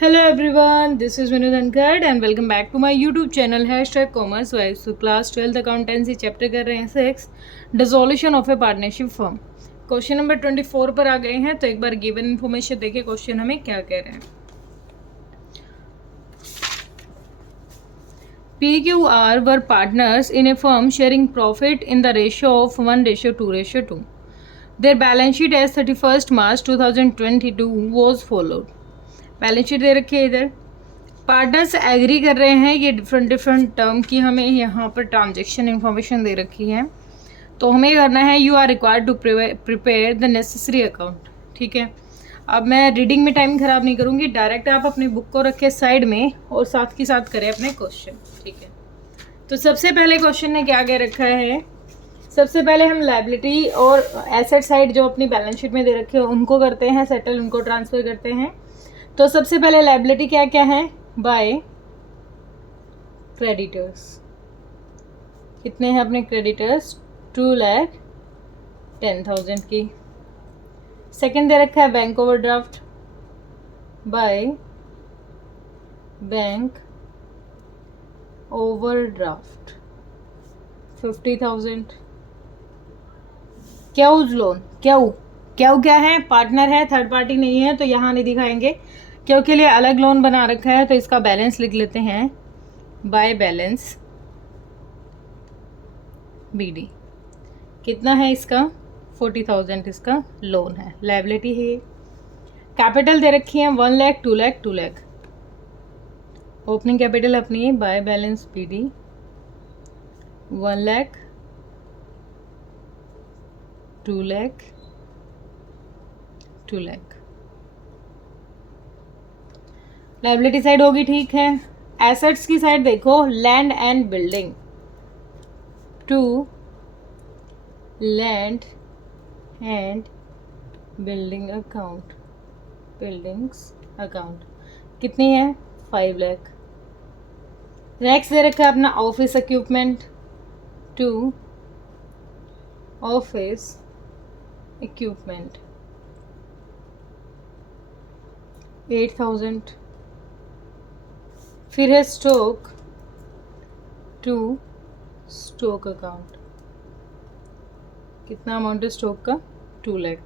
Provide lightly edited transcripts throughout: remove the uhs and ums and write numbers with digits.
Hello everyone, this is Vinod Ankad and welcome back to my YouTube channel #commerce wives. So class 12th accountancy chapter कर रहे हैं 6 dissolution of a partnership firm. Question number 24 पर आ गए हैं, तो एक बार given information देखिए question हमें क्या कह रहे हैं. PQR were partners in a firm sharing profit in the ratio of 1:2:2. Their balance sheet as 31st March 2022 was followed. Balance sheet दे रखी है इधर. पार्टनर्स एग्री कर रहे हैं, ये डिफरेंट टर्म की हमें यहाँ पर ट्रांजेक्शन इन्फॉर्मेशन दे रखी है. तो हमें करना है you are required to prepare the necessary account. ठीक है, अब मैं रीडिंग में टाइम ख़राब नहीं करूँगी, डायरेक्ट आप अपनी बुक को रखें साइड में और साथ के साथ करें अपने क्वेश्चन. ठीक है, तो सबसे पहले क्वेश्चन ने क्या कह रखा है. सबसे पहले हम लायबिलिटी और एसेट साइड जो अपनी बैलेंस शीट में दे रखे हैं उनको करते हैं सेटल, उनको ट्रांसफ़र करते हैं. तो सबसे पहले लायबिलिटी क्या क्या है, बाय क्रेडिटर्स. कितने हैं अपने क्रेडिटर्स, 2,10,000 की. सेकंड दे रखा है bank overdraft, by bank overdraft 50,000. क्याउज लोन, क्याउ क्या है, पार्टनर है, थर्ड पार्टी नहीं है, तो यहाँ नहीं दिखाएंगे. क्यों के लिए अलग लोन बना रखा है, तो इसका बैलेंस लिख लेते हैं बाय बैलेंस BD. कितना है इसका, 40,000 इसका लोन है, लायबिलिटी है. कैपिटल दे रखी है 1 लाख 2 लाख 2 लाख. ओपनिंग कैपिटल अपनी by balance BD 1 lakh 2 lakh 2 lakh. Liability side होगी, ठीक है. एसेट्स की साइड देखो, land and building, to land and building account, buildings account कितनी है, 5 लाख. नेक्स्ट दे रखा है अपना office equipment, to office equipment 8,000. फिर है स्टॉक, टू स्टॉक अकाउंट. कितना अमाउंट है स्टॉक का, 2 लाख.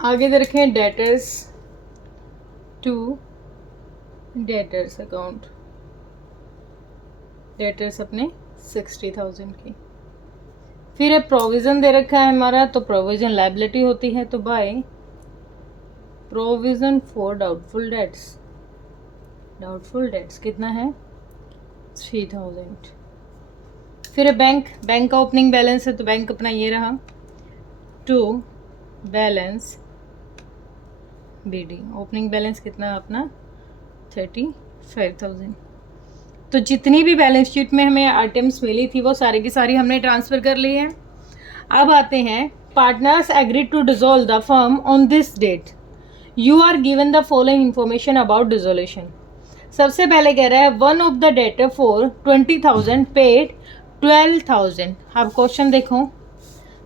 आगे दे रखे हैं debtors, to debtors account, debtors अपने 60,000 की. फिर है प्रोविज़न दे रखा है हमारा, तो प्रोविज़न लायबिलिटी होती है, तो by provision for doubtful debts, doubtful debts कितना है, 3,000. फिर है बैंक का ओपनिंग बैलेंस है, तो बैंक अपना ये रहा, to balance BD. Opening balance कितना अपना 35,000. तो जितनी भी बैलेंस शीट में हमें आइटम्स मिली थी वो सारी की सारी हमने ट्रांसफ़र कर ली है. अब आते हैं, partners agreed to dissolve the firm on this date. You are given the following information about dissolution. सबसे पहले कह रहा है one of the debtor for 20,000 paid 12,000. अब क्वेश्चन देखो,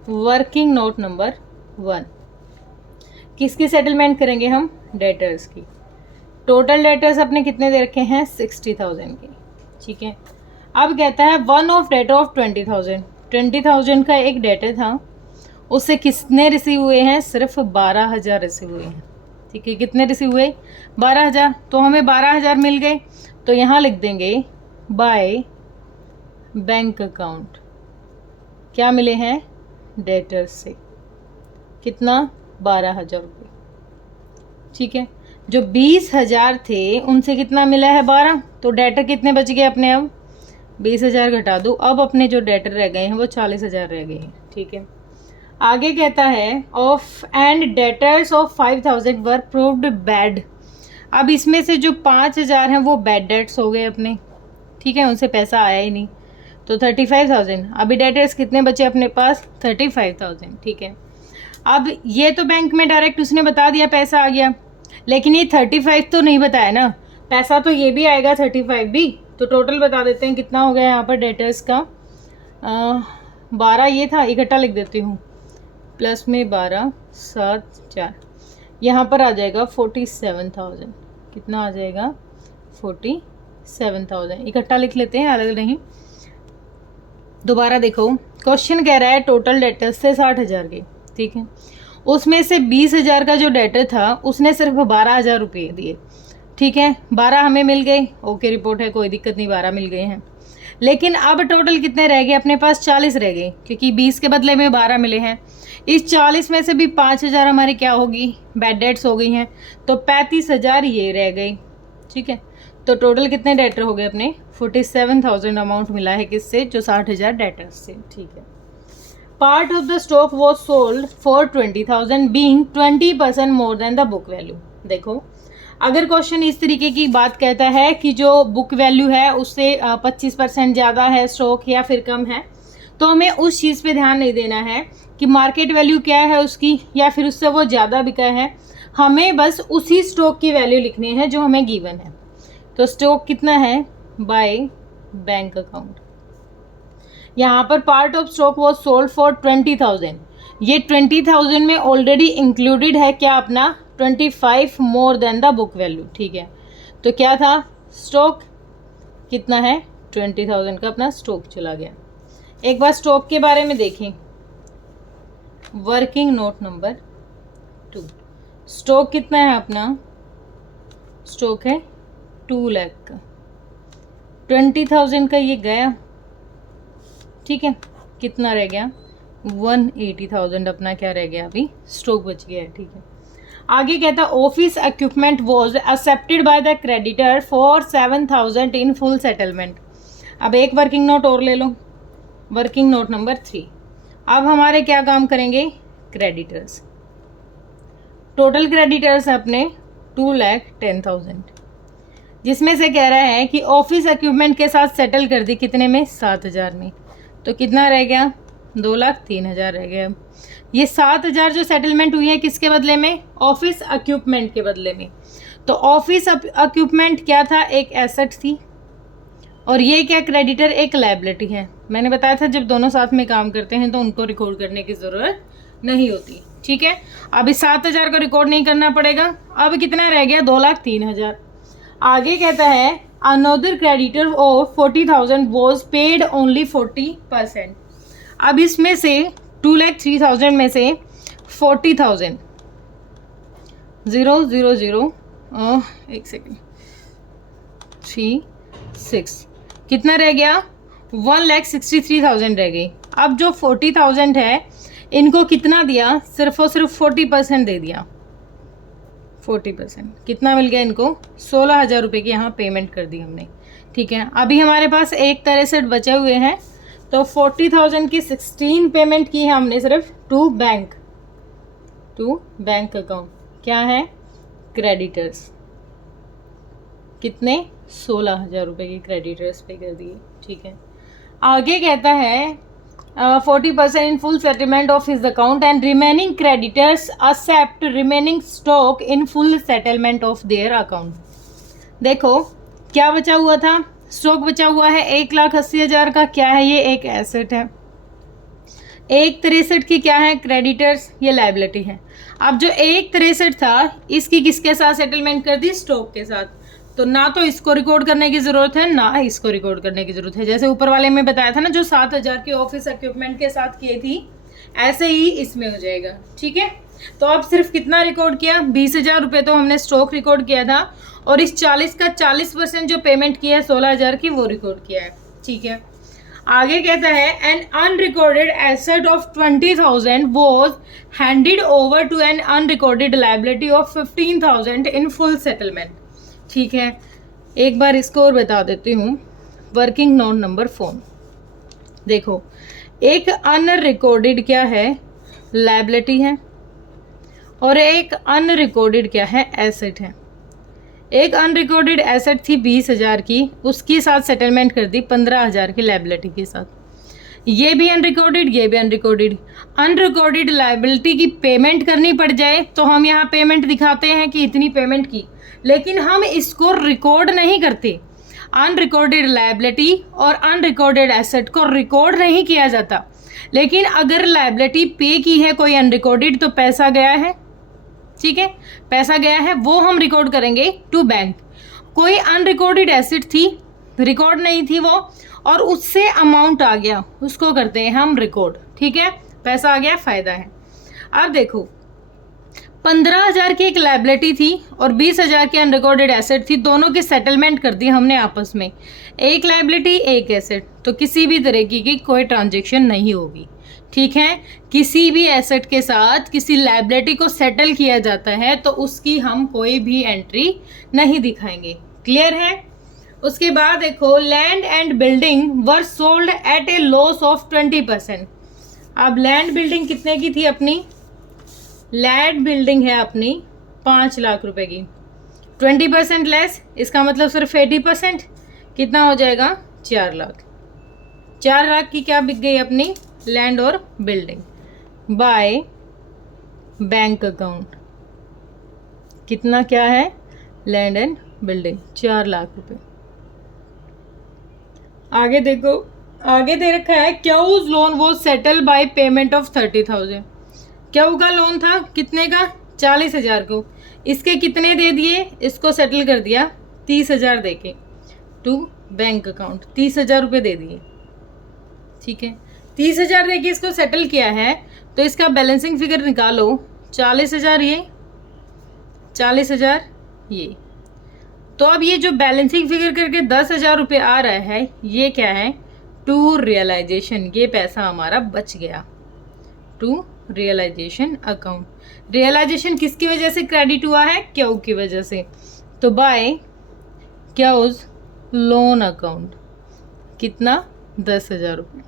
वर्किंग नोट नंबर 1. किसकी सेटलमेंट करेंगे हम, डेटर्स की. टोटल डेटर्स अपने कितने दे रखे हैं, 60,000 की. ठीक है, अब कहता है वन ऑफ डेटर ऑफ 20,000 का एक डेटर था, उससे कितने रिसीव हुए हैं, सिर्फ 12,000 रिसीव हुए हैं. ठीक है, कितने रिसीव हुए, 12,000. तो हमें 12,000 मिल गए, तो यहाँ लिख देंगे बाय बैंक अकाउंट. क्या मिले हैं, डेटर्स से कितना, 12,000 रुपये. ठीक है, जो 20,000 थे उनसे कितना मिला है, 12. तो डेटर कितने बच गए अपने, अब 20,000 घटा दो, अब अपने जो डेटर रह गए हैं वो 40,000 रह गए हैं. ठीक है, आगे कहता है of and debtors of 5,000 were proved bad. अब इसमें से जो 5,000 हैं वो बैड डेट्स हो गए अपने. ठीक है, उनसे पैसा आया ही नहीं, तो 35,000. अभी डेटर्स कितने बचे अपने पास, 35,000. ठीक है, अब ये तो बैंक में डायरेक्ट उसने बता दिया पैसा आ गया, लेकिन ये 35 तो नहीं बताया ना, पैसा तो ये भी आएगा 35 भी. तो टोटल बता देते हैं कितना हो गया यहाँ पर डेटर्स का, 12 ये था, इकट्ठा लिख देती हूँ, प्लस में 12 7 4, यहाँ पर आ जाएगा 47,000। कितना आ जाएगा? 47,000। इकट्ठा लिख लेते हैं, अलग नहीं। दोबारा देखो, क्वेश्चन कह रहा है टोटल डेटर्स थे 60,000 के, ठीक है। उसमें से 20,000 का जो डेटर था उसने सिर्फ 12,000 रुपये दिए, ठीक है। 12 हमें मिल गए, ओके रिपोर्ट है, कोई दिक्कत नहीं, 12 मिल गए हैं। लेकिन अब टोटल कितने रह गए अपने पास? 40 रह गए, क्योंकि 20 के बदले में 12 मिले हैं। इस 40 में से भी 5,000 हमारी क्या होगी? बैड डेट्स हो गई हैं, तो 35,000 ये रह गई, ठीक है। तो टोटल कितने डेटर हो गए अपने? 47,000 अमाउंट मिला है किससे? जो 60,000 डेटर्स से, ठीक है। Part of the stock was sold for 20,000 being 20% more than the book value. देखो, अगर क्वेश्चन इस तरीके की बात कहता है कि जो बुक वैल्यू है उससे 25% ज़्यादा है स्टॉक या फिर कम है, तो हमें उस चीज़ पे ध्यान नहीं देना है कि मार्केट वैल्यू क्या है उसकी या फिर उससे वो ज़्यादा बिका है। हमें बस उसी स्टॉक की वैल्यू लिखनी है जो हमें गिवन है। तो स्टॉक कितना है? By bank account. यहाँ पर part of stock was sold for 20,000। ये 20,000 में ऑलरेडी इंक्लूडेड है क्या? अपना 25 more than the book value, ठीक है। तो क्या था? स्टॉक कितना है? 20,000 का अपना स्टॉक चला गया। एक बार स्टॉक के बारे में देखें, वर्किंग नोट नंबर 2। स्टॉक कितना है अपना? स्टॉक है 2 लाख का। 20,000 का ये गया, ठीक है। कितना रह गया? 180,000 अपना क्या रह गया? अभी स्टॉक बच गया है, ठीक है। आगे कहता है office equipment was accepted by the creditor for 7,000 in full settlement. अब एक वर्किंग नोट और ले लो, वर्किंग नोट नंबर 3। अब हमारे क्या काम करेंगे? क्रेडिटर्स। टोटल क्रेडिटर्स अपने 2,10,000, जिसमें से कह रहा है कि ऑफिस इक्विपमेंट के साथ सेटल कर दी कितने में? 7,000 में। तो कितना रह गया? 2,03,000 रह गया। ये 7,000 जो सेटलमेंट हुई है किसके बदले में? ऑफिस इक्विपमेंट के बदले में। तो ऑफिस इक्विपमेंट क्या था? एक एसेट थी, और ये क्या? क्रेडिटर एक लायबिलिटी है। मैंने बताया था जब दोनों साथ में काम करते हैं तो उनको रिकॉर्ड करने की ज़रूरत नहीं होती, ठीक है। अब इस 7,000 को रिकॉर्ड नहीं करना पड़ेगा। अब कितना रह गया? 2,03,000। आगे कहता है another creditor of 40,000 was paid only 40%। अब इसमें से 2,03,000 में से 40,000 000 एक सेकेंड 36 कितना रह गया? 1,63,000 रह गई। अब जो 40,000 है इनको कितना दिया? सिर्फ और सिर्फ 40% दे दिया। 40% कितना मिल गया इनको? 16,000 रुपये की यहाँ पेमेंट कर दी हमने, ठीक है। अभी हमारे पास एक तरह से बचे हुए हैं, तो 40,000 की 16 पेमेंट की है हमने सिर्फ टू बैंक अकाउंट। क्या है? क्रेडिटर्स। कितने? 16,000 रुपये की क्रेडिटर्स पे कर दिए, ठीक है। आगे कहता है 40% in full settlement of his account and remaining creditors accept remaining stock in full settlement of their account. देखो क्या बचा हुआ था? स्टॉक बचा हुआ है 1,80,000 का। क्या है ये? एक एसेट है। 1,63 की क्या है? क्रेडिटर्स, ये लायबिलिटी है। अब जो 1,63 था इसकी किसके साथ सेटलमेंट कर दी? स्टॉक के साथ। तो ना तो इसको रिकॉर्ड करने की ज़रूरत है ना इसको रिकॉर्ड करने की ज़रूरत है। जैसे ऊपर वाले में बताया था ना, जो 7,000 की ऑफिस इक्विपमेंट के साथ की थी, ऐसे ही इसमें हो जाएगा, ठीक है। तो अब सिर्फ कितना रिकॉर्ड किया? 20,000 रुपये तो हमने स्टॉक रिकॉर्ड किया था, और इस 40 का 40% जो पेमेंट किया है 16,000 की, वो रिकॉर्ड किया है, ठीक है। आगे कहता है an unrecorded asset of 20,000 was handed over to an unrecorded liability of 15,000 in full settlement, ठीक है। एक बार इसको और बता देती हूँ, वर्किंग नोट नंबर 4। देखो, एक अनरिकॉर्डेड क्या है? लायबिलिटी है, और एक अनरिकॉर्डेड क्या है? एसेट है। एक अनरिकॉर्डेड एसेट थी 20,000 की, उसके साथ सेटलमेंट कर दी 15,000 की लायबिलिटी के साथ। ये भी अनरिकॉर्डेड, ये भी अनरिकॉर्डेड। अनरिकॉर्डेड लायबिलिटी की पेमेंट करनी पड़ जाए तो हम यहाँ पेमेंट दिखाते हैं कि इतनी पेमेंट की, लेकिन हम इसको रिकॉर्ड नहीं करते। अनरिकॉर्डेड लायबिलिटी और अनरिकॉर्डेड एसेट को रिकॉर्ड नहीं किया जाता। लेकिन अगर लायबिलिटी पे की है कोई अनरिकॉर्डेड, तो पैसा गया है, ठीक है, पैसा गया है वो हम रिकॉर्ड करेंगे टू बैंक। कोई अनरिकॉर्डेड एसेट थी, रिकॉर्ड नहीं थी वो, और उससे अमाउंट आ गया, उसको करते हैं हम रिकॉर्ड। ठीक है, पैसा आ गया, फायदा है। अब देखो 15,000 की एक लायबिलिटी थी और 20,000 की अनरिकॉर्डेड एसेट थी, दोनों की सेटलमेंट कर दी हमने आपस में, एक लायबिलिटी एक एसेट, तो किसी भी तरीके की कोई ट्रांजेक्शन नहीं होगी। ठीक है, किसी भी एसेट के साथ किसी लायबिलिटी को सेटल किया जाता है तो उसकी हम कोई भी एंट्री नहीं दिखाएंगे। क्लियर है? उसके बाद देखो land and building were sold at A loss of 20%। अब लैंड बिल्डिंग कितने की थी अपनी? लैंड बिल्डिंग है अपनी 5 लाख रुपए की, 20% लेस, इसका मतलब सिर्फ 80%, कितना हो जाएगा? 4 लाख। 4 लाख की क्या बिक गई अपनी? लैंड और बिल्डिंग बाय बैंक अकाउंट। कितना क्या है? लैंड एंड बिल्डिंग 4 लाख रुपए। आगे देखो, आगे दे रखा है क्यूज लोन वो settle by payment of 30,000। Q का लोन था कितने का? 40,000 को, इसके कितने दे दिए? इसको सेटल कर दिया 30,000 दे के टू बैंक अकाउंट, 30,000 रुपये दे दिए। ठीक है, 30,000 दे के इसको सेटल किया है, तो इसका बैलेंसिंग फिगर निकालो। 40,000 ये, 40,000 ये, तो अब ये जो बैलेंसिंग फिगर करके 10,000 रुपये आ रहा है, ये क्या है? टू रियलाइजेशन, ये पैसा हमारा बच गया टू रियलाइजेशन अकाउंट। रियलाइजेशन किसकी वजह से क्रेडिट हुआ है? क्यू की वजह से, तो बाय क्यूज लोन अकाउंट। कितना? 10,000 रुपये।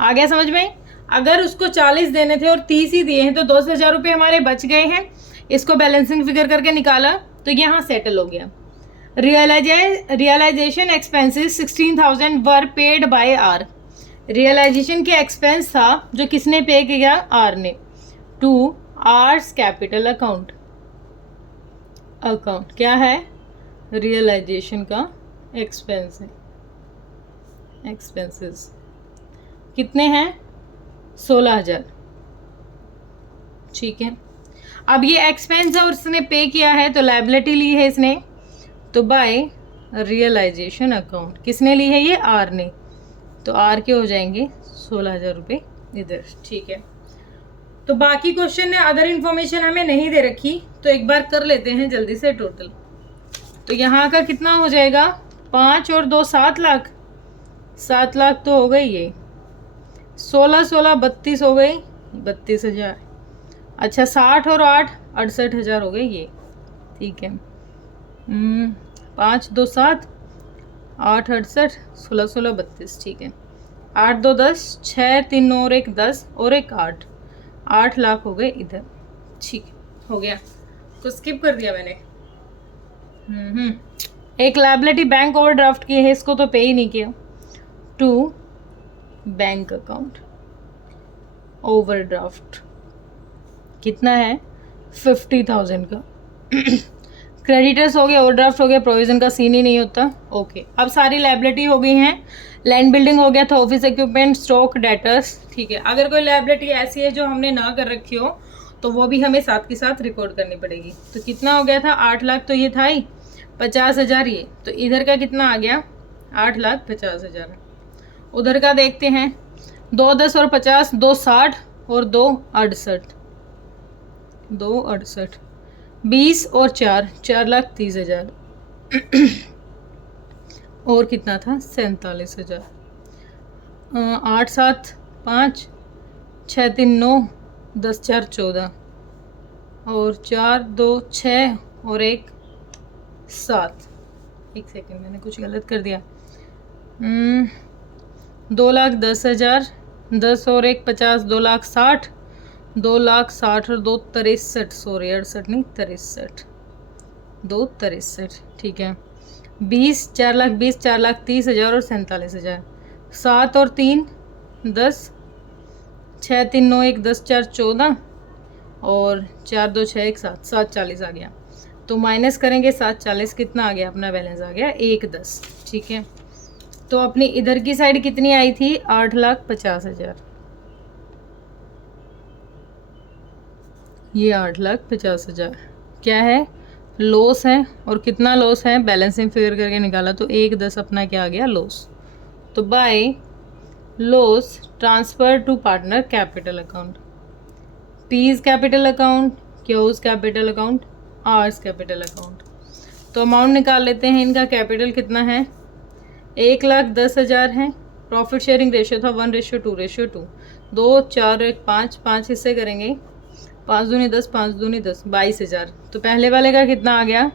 आ गया समझ में? अगर उसको 40 देने थे और 30 ही दिए हैं तो 10,000 रुपये हमारे बच गए हैं। इसको बैलेंसिंग फिगर करके निकाला तो यहाँ सेटल हो गया। Realisation expenses 16,000 were paid by R. Realisation के एक्सपेंस था जो किसने पे किया? आर ने, to R's capital account. Account क्या है? रियलाइजेशन का एक्सपेंस है, एक्सपेंसेस कितने हैं? 16,000। ठीक है, अब ये एक्सपेंस और उसने पे किया है तो लायबिलिटी ली है इसने, तो बाय रियलाइजेशन अकाउंट किसने ली है? ये आर ने, तो आर के हो जाएंगे 16,000 रुपये इधर। ठीक है, तो बाकी क्वेश्चन ने अदर इन्फॉर्मेशन हमें नहीं दे रखी, तो एक बार कर लेते हैं जल्दी से टोटल। तो यहाँ का कितना हो जाएगा? 5 और 2 7 लाख, 7 लाख तो हो गई ये, 16 16 32 हो गई, 32,000। अच्छा 60 और 8 68,000 हो गई ये। ठीक है, 5 2 7 8 68 16 16 32। ठीक है, 8 2 10 6 3 9 और 1 10 और 1 8, 8 लाख हो गए इधर। ठीक है, हो गया, तो स्किप कर दिया मैंने। एक लायबिलिटी बैंक ओवरड्राफ्ट की है, इसको तो पे ही नहीं किया, टू बैंक अकाउंट ओवरड्राफ्ट कितना है? 50,000 का। क्रेडिटर्स हो गया, ओवरड्राफ्ट हो गया, प्रोविजन का सीन ही नहीं होता। ओके, अब सारी लायबिलिटी हो गई हैं। लैंड बिल्डिंग हो गया था, ऑफिस इक्विपमेंट, स्टॉक, डेटर्स। ठीक है, अगर कोई लायबिलिटी ऐसी है जो हमने ना कर रखी हो तो वो भी हमें साथ के साथ रिकॉर्ड करनी पड़ेगी। तो कितना हो गया था? 8 लाख तो ये था ही, 50,000 ये, तो इधर का कितना आ गया? 8,50,000। उधर का देखते हैं, 2 10 और 50, 2 60 और 2 68, 2 68, 20 और 4 4,30,000 और कितना था? 47,000। 8 7 5 6 3 9 10 4 14 और 4 2 6 और 1 7। एक सेकेंड, मैंने कुछ गलत कर दिया। 2,10,000, 10 और 1 50, 2,60,000, 2,60,000 और 2 63, सॉरी 68 नहीं 63, 2 63। ठीक है, 20 4,20,000, 4,30,000 और 47,000। 7 और 3 10, 6 3 9 1 10 4 14 और 4 2 6 1 7, 740 आ गया। तो माइनस करेंगे 740, कितना आ गया? अपना बैलेंस आ गया 110। ठीक है, तो अपनी इधर की साइड कितनी आई थी? 8,50,000। ये 8,50,000 क्या है, लॉस है। और कितना लॉस है, बैलेंसिंग फिगर करके निकाला तो 1,10 अपना क्या आ गया, लॉस। तो by loss transfer to partner capital account, P is capital account, Q is capital account, R is capital account. तो अमाउंट निकाल लेते हैं। इनका कैपिटल कितना है, 1,10,000 है। प्रॉफिट शेयरिंग रेशियो था 1:2:2, 2 4 1 5 5 हिस्से करेंगे, 5 दूनी 10, 5 दूनी 10, 22,000। तो पहले वाले का कितना आ गया,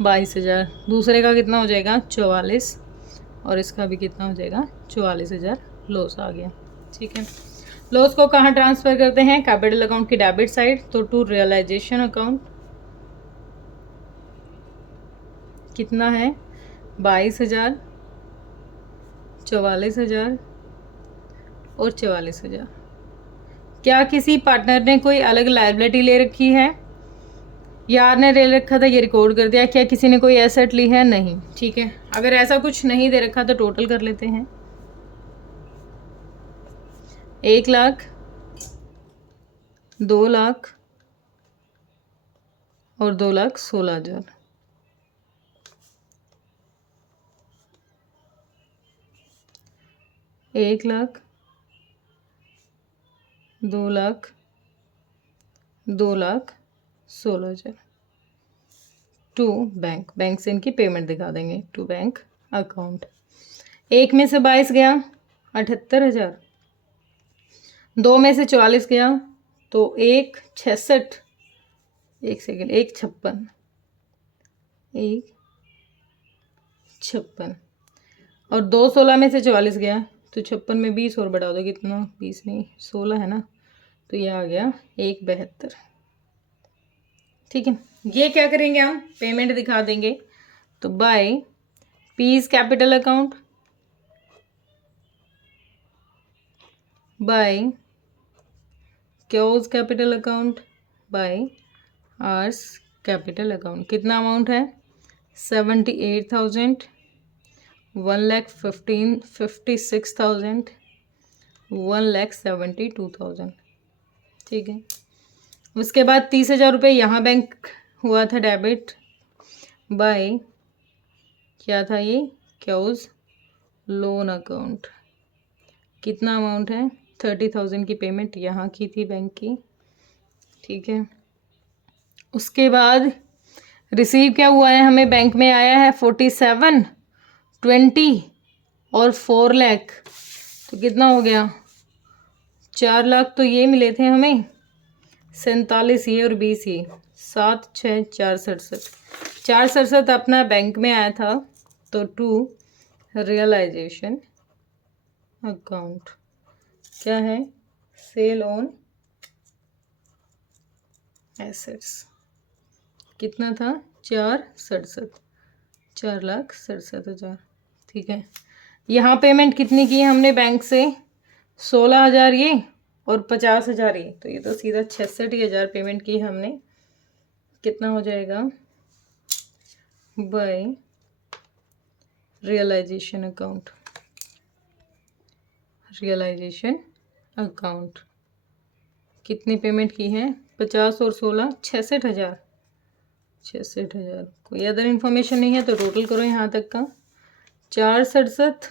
22,000। दूसरे का कितना हो जाएगा, 44। और इसका भी कितना हो जाएगा, 44,000 लॉस आ गया। ठीक है, लॉस को कहाँ ट्रांसफर करते हैं, कैपिटल अकाउंट की डेबिट साइड, तो टू रियलाइजेशन अकाउंट। कितना है, 22,000, 44,000 और 44,000। क्या किसी पार्टनर ने कोई अलग लायबिलिटी ले रखी है, यार ने ले रखा था, ये रिकॉर्ड कर दिया। क्या किसी ने कोई एसेट ली है, नहीं। ठीक है, अगर ऐसा कुछ नहीं दे रखा तो टोटल कर लेते हैं। 1,00,000, 2,00,000 और 2,16,000। 1,00,000, 2,00,000, 2,16,000 टू बैंक, बैंक से इनकी पेमेंट दिखा देंगे, टू बैंक अकाउंट। एक में से 22 गया, 78,000। 2 में से 44 गया तो 1,66, 1 सेकेंड, 1,56, 1,56। और 2,16 में से 44 गया तो 56 में 20 और बढ़ा दो, कितना, 20 नहीं 16 है ना, तो ये आ गया 1,72। ठीक है, ये क्या करेंगे हम, पेमेंट दिखा देंगे। तो by P's capital account, by Q's capital account, by R's capital account. कितना अमाउंट है, 78,000, 1,56,000, 1,72,000। ठीक है, उसके बाद 30,000 रुपये यहाँ बैंक हुआ था डेबिट बाय, क्या था ये, क्यूज लोन अकाउंट। कितना अमाउंट है, 30,000 की पेमेंट यहाँ की थी बैंक की। ठीक है, उसके बाद रिसीव क्या हुआ है, हमें बैंक में आया है 47, 20 और 4 लाख। तो कितना हो गया, 4 लाख तो ये मिले थे हमें, 47 ये और 20 ये, 7 6 4 67, 467 अपना बैंक में आया था। तो टू रियलाइजेशन अकाउंट, क्या है, सेल ऑन एसेट्स। कितना था, 4,67,000। ठीक है, यहाँ पेमेंट कितनी की हमने बैंक से, 16,000 ये और 50,000 ये, तो ये तो सीधा 66,000 पेमेंट की हमने। कितना हो जाएगा, by realisation account, realisation account. कितनी पेमेंट की है, 50 और 16, 66,000, 66,000। कोई अदर इन्फॉर्मेशन नहीं है तो टोटल करो यहाँ तक का, 467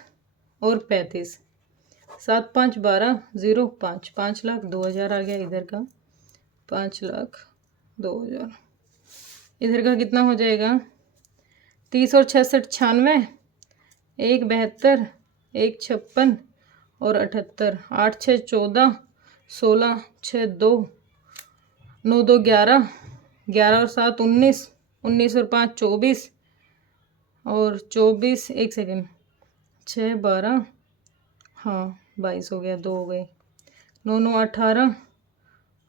और 35, 7 5 12 0 5, 5,02,000 आ गया इधर का, 5,02,000। इधर का कितना हो जाएगा, 30 और 66 96, 1,72, 1,56 और 78, 8 6 14, 16 6 2, 9 2 11, 11 और 7 19, 19 और 5 24 और 24, 1 सेकेंड, 6 12, हाँ 22 हो गया, 2 हो गए, 9 9 18,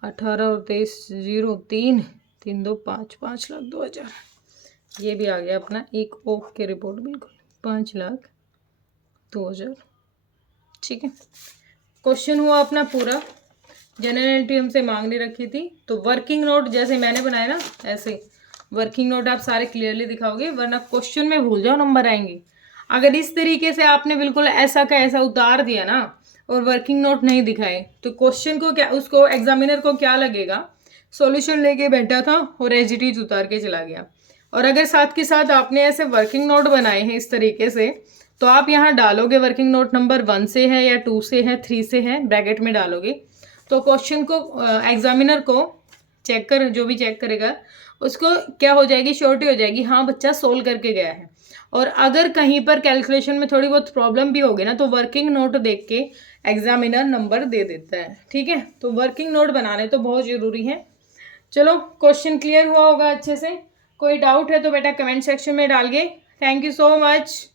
18 और 23 0 3 3 2 5, 5,02,000। ये भी आ गया अपना एक ओके रिपोर्ट, बिल्कुल 5,02,000। ठीक है, क्वेश्चन हुआ अपना पूरा। जनरल एंट्री हमसे मांग नहीं रखी थी, तो वर्किंग नोट जैसे मैंने बनाया ना, ऐसे वर्किंग नोट आप सारे क्लियरली दिखाओगे, वरना क्वेश्चन में भूल जाओ, नंबर आएंगे। अगर इस तरीके से आपने बिल्कुल ऐसा का ऐसा उतार दिया ना और वर्किंग नोट नहीं दिखाए, तो क्वेश्चन को क्या, उसको एग्जामिनर को क्या लगेगा, सॉल्यूशन लेके बैठा था और एज इट इज उतार के चला गया। और अगर साथ के साथ आपने ऐसे वर्किंग नोट बनाए हैं इस तरीके से, तो आप यहाँ डालोगे वर्किंग नोट नंबर 1 से है या 2 से है, 3 से है, ब्रैकेट में डालोगे, तो क्वेश्चन को एग्जामिनर को चेक कर, जो भी चेक करेगा उसको क्या हो जाएगी, श्योरिटी हो जाएगी, हाँ बच्चा सोल्व करके गया है। और अगर कहीं पर कैलकुलेशन में थोड़ी बहुत प्रॉब्लम भी होगी ना, तो वर्किंग नोट देख के एग्जामिनर नंबर दे देता है। ठीक है, तो वर्किंग नोट बनाने तो बहुत ज़रूरी है। चलो, क्वेश्चन क्लियर हुआ होगा अच्छे से। कोई डाउट है तो बेटा कमेंट सेक्शन में डालिए। Thank you so much.